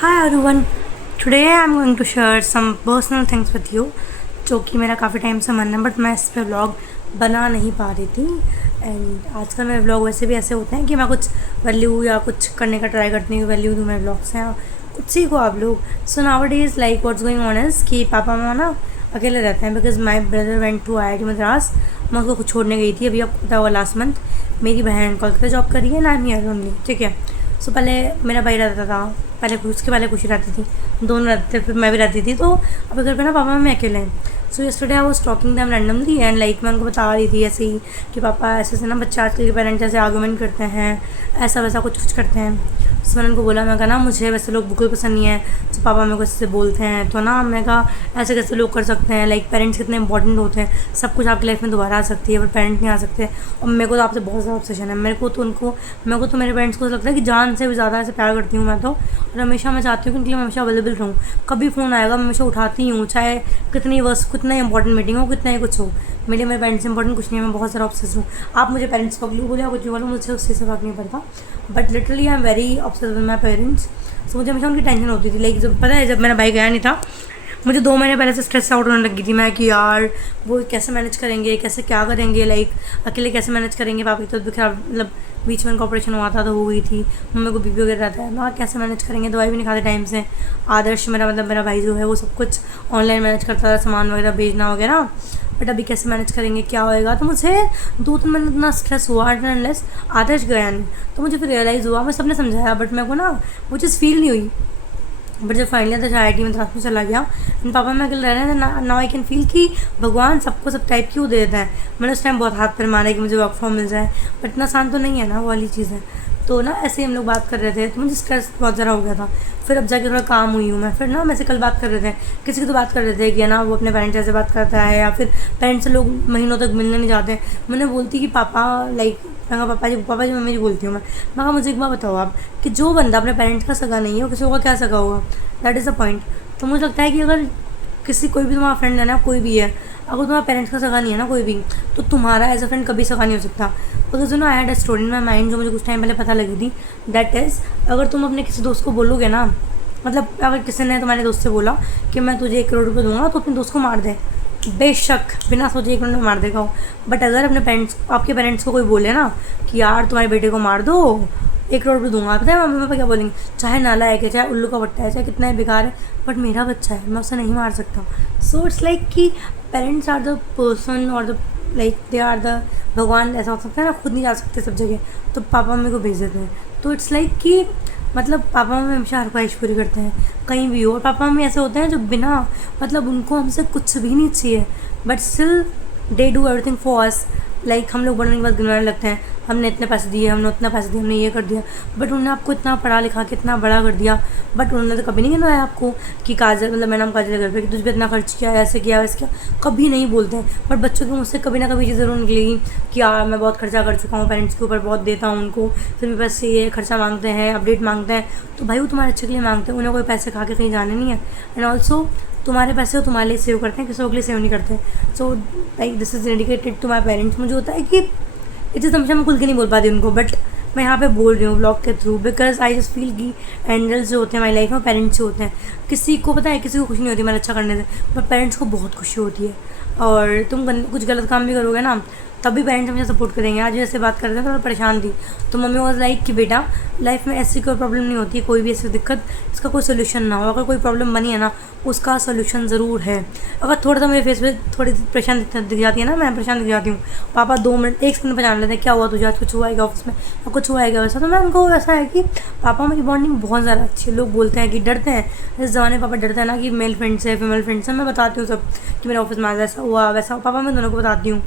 Hi everyone. Today I'm going to share some personal things with you जो कि मेरा काफ़ी टाइम से मन है बट मैं इस पर व्लॉग बना नहीं पा रही थी। एंड आजकल मेरे व्लॉग वैसे भी ऐसे होते हैं कि मैं कुछ वैल्यू या कुछ करने का ट्राई करती हूँ, वैल्यू दूँ मेरे व्लॉग से, कुछ सीखो आप लोग। So nowadays like what's going on is कि पापा मामा ना अकेले रहते हैं because my brother went to IIT Madras. मैं उसको खुद छोड़ने गई थी, अभी आपको पता होगा लास्ट मंथ। मेरी बहन कोलकाता जॉब कर रही है ना, आई एम हियर ओनली, ठीक है। सो पहले मेरा भाई रहता था, पहले उसके पहले खुशी रहती थी, दोनों रहते थे, फिर मैं भी रहती थी। तो अब घर पे ना पापा मम्मी अकेले हैं। सो yesterday I was talking them randomly and like मैं उनको बता रही थी ऐसे ही कि पापा ऐसे ऐसे ना बच्चे आजकल के पेरेंट्स ऐसे आर्गूमेंट करते हैं, ऐसा वैसा कुछ कुछ करते हैं। सो मैंने उनको बोला, मैं कहा ना मुझे वैसे लोग बिल्कुल पसंद नहीं है जो पापा मेरे को ऐसे बोलते हैं। तो ना मैं कहा ऐसे कैसे लोग कर सकते हैं, लाइक पेरेंट्स कितने इंपॉर्टेंट होते हैं, सब कुछ आपकी लाइफ में दोबारा आ सकती है पर पेरेंट्स नहीं आ सकते। और मेरे को तो आपसे बहुत ज़्यादा ऑब्सेशन है, मेरे को तो मेरे पेरेंट्स को लगता है कि जान से भी ज़्यादा ऐसे प्यार करती हूँ मैं तो। और हमेशा मैं चाहती हूँ कि उनके लिए मैं हमेशा अवेलेबल रहूँ, कभी फ़ोन आएगा मैं हमेशा उठाती हूँ, चाहे कितना इंपॉर्टेंट मीटिंग हो, कितना ही कुछ हो। मेरे पेरेंट्स से इंपॉर्टेंट कुछ नहीं है, मैं बहुत ज़्यादा ऑब्सेस हूँ। आप मुझे पेरेंट्स पकड़ो बोले या कुछ भी बोलो, मुझे उससे से फर्क नहीं पड़ता, but literally I am very obsess with my parents. So मुझे हमेशा उनकी टेंशन होती थी। लाइक जब पता है जब मेरा भाई गया नहीं था, मुझे 2 महीने पहले से स्ट्रेस आउट होने लगी थी मैं कि यार वो कैसे मैनेज करेंगे, कैसे क्या करेंगे, लाइक अकेले कैसे मैनेज करेंगे। पापा की तबीयत खराब, मतलब बीच में उनका ऑपरेशन हुआ था तो हो गई थी, मम्मी को बीपी वगैरह रहता है ना, कैसे मैनेज करेंगे, दवाई भी नहीं खाते टाइम से। आदर्श मेरा भाई जो है वो सब कुछ ऑनलाइन मैनेज करता था, सामान वगैरह भेजना वगैरह, बट अभी कैसे मैनेज करेंगे, क्या होएगा। तो मुझे 2-3 महीने इतना स्ट्रेस हुआ अनलेस आदर्श गया नहीं। तो मुझे फिर रियलाइज़ हुआ, मैं सबने समझाया बट मेरे को ना वो चीज़ फील नहीं हुई। बट जब फाइनली तो IIT मद्रास में चला गया एंड पापा मैं अकेले रह रहे थे, नाउ आई कैन फील कि भगवान सबको सब टाइप क्यों दे देता है। मैंने उस टाइम बहुत हाथ पैर मारा कि मुझे वर्क फ्रॉम मिल जाए, बट इतना आसान तो नहीं है ना, वो वाली चीज़ है। तो ना ऐसे ही हम लोग बात कर रहे थे तो मुझे स्ट्रेस बहुत ज़्यादा हो गया था। फिर अब जाके थोड़ा काम हुई हूँ मैं। फिर ना हम ऐसे कल बात कर रहे थे, किसी की तो बात कर रहे थे कि ना वो अपने पेरेंट्स ऐसे बात करता है या फिर पेरेंट्स से लोग महीनों तक मिलने नहीं जाते। मैंने बोलती कि पापा लाइक मैं कहा पापा जी मम्मी जी बोलती हूँ मैं कहा मुझे एक बार बताओ आप कि जो बंदा अपने पेरेंट्स का सगा नहीं है वो किसी का क्या सगा होगा। That is the point. तो मुझे लगता है कि अगर कोई भी तुम्हारा फ्रेंड है ना, कोई भी है, अगर तुम्हारा पेरेंट्स का सगा नहीं है ना कोई भी, तो तुम्हारा एज अ फ्रेंड कभी सगा नहीं हो सकता। Because no I had a story in my mind जो मुझे कुछ टाइम पहले पता लगी थी। दैट इज़ अगर तुम अपने किसी दोस्त को बोलोगे ना, मतलब अगर किसी ने तुम्हारे दोस्त से बोला कि मैं तुझे 1 करोड़ रुपये दूंगा तो अपने दोस्त को मार दे, बेशक बिना सोचे 1 मिनट में मार देगा वो। बट अगर आपके पेरेंट्स को कोई बोले ना कि यार तुम्हारे बेटे को मार दो, 1 करोड़ रुपये दूंगा, पता है मम्मी पापा क्या बोलेंगे, चाहे नालायक है, चाहे उल्लू का बट्टा है, चाहे कितना ही बेकार है, बट मेरा बच्चा है, मैं उसे नहीं मार सकता। सो इट्स लाइक कि पेरेंट्स आर द पर्सन और the like they are the Bhagwan, ऐसा हो सकता है ना, खुद नहीं जा सकते सब जगह, तो पापा मम्मी को भेज देते हैं। तो इट्स लाइक कि मतलब पापा मम्मी हमेशा हर ख्वाहिश पूरी करते हैं कहीं भी हो। और पापा मम्मी ऐसे होते हैं जो बिना मतलब उनको हमसे कुछ भी नहीं चाहिए but still they do everything for us. Like हम लोग बढ़ने के बाद गिनवाने लगते हैं, हमने इतने पैसे दिए, हमने उतना पैसे दिए, हमने ये कर दिया, बट उन्होंने आपको इतना पढ़ा लिखा के इतना बड़ा कर दिया, बट उन्होंने तो कभी नहीं गिनवाया आपको कि काजल मतलब मेरा नाम काजल है घर पे कि तुझ पे इतना खर्च किया, ऐसे किया वैसे किया, कभी नहीं बोलते हैं। बट बच्चों की मुझसे कभी ना कभी चीज़ ज़रूर निकलेगी कि यार मैं बहुत खर्चा कर चुका हूँ, पेरेंट्स के ऊपर बहुत देता हूँ उनको, फिर भी बस ये खर्चा मांगते हैं, अपडेट मांगते हैं। तो भाई वो तुम्हारे अच्छे के लिए मांगते हैं, उन्हें कोई पैसे खा के कहीं जाने नहीं है। एंड ऑल्सो तुम्हारे पैसे वो तुम्हारे लिए सेव करते हैं, किसी के लिए सेव नहीं करते। So like this is dedicated to my parents. मुझे होता है कि ये चीज़ हमेशा मैं खुल के नहीं बोल पाती उनको, बट मैं यहाँ पे बोल रही हूँ ब्लॉग के through because I just feel कि एंजल्स जो होते हैं हमारी लाइफ में पेरेंट्स से होते हैं। किसी को पता है किसी को खुशी नहीं होती मेरा अच्छा करने से, बट पेरेंट्स को बहुत खुशी होती है। और तुम कुछ गलत काम भी करोगे ना तभी पेरेंट्स हमेशा सपोर्ट करेंगे। आज जैसे बात करते हैं थोड़ा परेशान थी तो मम्मी वॉज लाइक कि बेटा लाइफ में ऐसी कोई प्रॉब्लम नहीं होती, कोई भी ऐसी दिक्कत इसका कोई सोल्यूशन ना हो। अगर कोई प्रॉब्लम बनी है ना उसका सोल्यूशन ज़रूर है। अगर थोड़ा सा मेरे फेस पे थोड़ी परेशान दिख जाती है ना, मैं परेशान दिख जाती हूँ, पापा 2 मिनट 1 सेकंड पहचान लेते हैं क्या हुआ तुझे, आज कुछ हुआ है ऑफिस में या कुछ हुआ है वैसा। तो मैं उनको ऐसा है कि पापा मेरी बॉन्डिंग बहुत ज़्यादा अच्छी है। लोग बोलते हैं कि डरते हैं, इस ज़माने में पापा डरते हैं ना कि मेल फ्रेंड्स है फीमेल फ्रेंड्स है। मैं बताती हूँ सब कि मेरे ऑफिस में आज ऐसा हुआ वैसा। पापा मैं दोनों को बताती हूँ,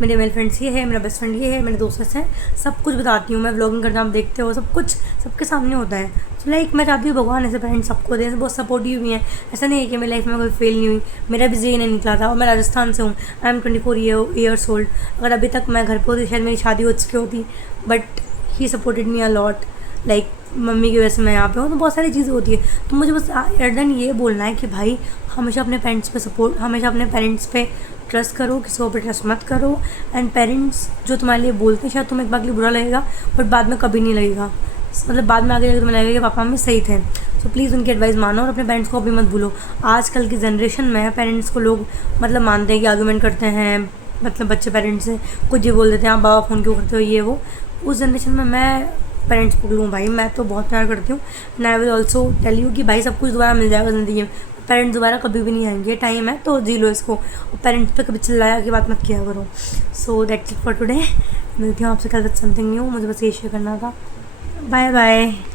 मेरे मेल फ्रेंड्स ये है, मेरा बेस्ट फ्रेंड ये है, मेरे दोस्त हैं, सब कुछ बताती हूँ। मैं व्लॉगिंग करता हूँ, आप देखते हो, सब कुछ सबके सामने होता है। तो लाइक मैं चाहती हूँ भगवान ऐसे पेरेंट्स सबको दें, बहुत सपोर्टिव भी हैं। ऐसा नहीं है कि मेरी लाइफ में कोई फेल नहीं हुई, मेरा भी जे नहीं निकला था। और मैं राजस्थान से हूँ, आई एम 24 ईयर्स ओल्ड। अगर अभी तक मैं घर पर होती शायद मेरी शादी हो चुकी होती, but he supported me a lot. Like mummy की वजह से मैं यहाँ पे हूँ। तो बहुत सारी चीज़ें होती है। तो मुझे बस एट देन ये बोलना है कि भाई हमेशा अपने पेरेंट्स पे ट्रस्ट करो, किसी को भी ट्रस्ट मत करो। एंड पेरेंट्स जो तुम्हारे लिए बोलते हैं शायद तुम्हें एक बार के लिए बुरा लगेगा बट बाद में कभी नहीं लगेगा, मतलब बाद में आगे जाकर तुम्हें लगेगा कि पापा मम्मी सही थे। तो प्लीज़ उनकी एडवाइस मानो और अपने पेरेंट्स को भी मत भूलो। आजकल की जनरेशन में पेरेंट्स को लोग मतलब मानते हैं कि आर्गूमेंट करते हैं, मतलब बच्चे पेरेंट्स से कुछ ये बोल देते हैं, आप बाबा फ़ोन क्यों करते हो ये वो। उस जनरेशन में मैं पेरेंट्स को लूँ भाई, मैं तो बहुत प्यार करती हूँ। And I will also tell you कि भाई सब कुछ दोबारा मिल जाएगा ज़िंदगी में, पेरेंट्स दोबारा कभी भी नहीं आएंगे, टाइम है तो जी लो इसको, और पेरेंट्स पे कभी चिल्लाया की बात मत किया करो। So that's it for today. मिलती हूँ आपसे कल विद समथिंग न्यू, मुझे बस ये शेयर करना था। Bye bye.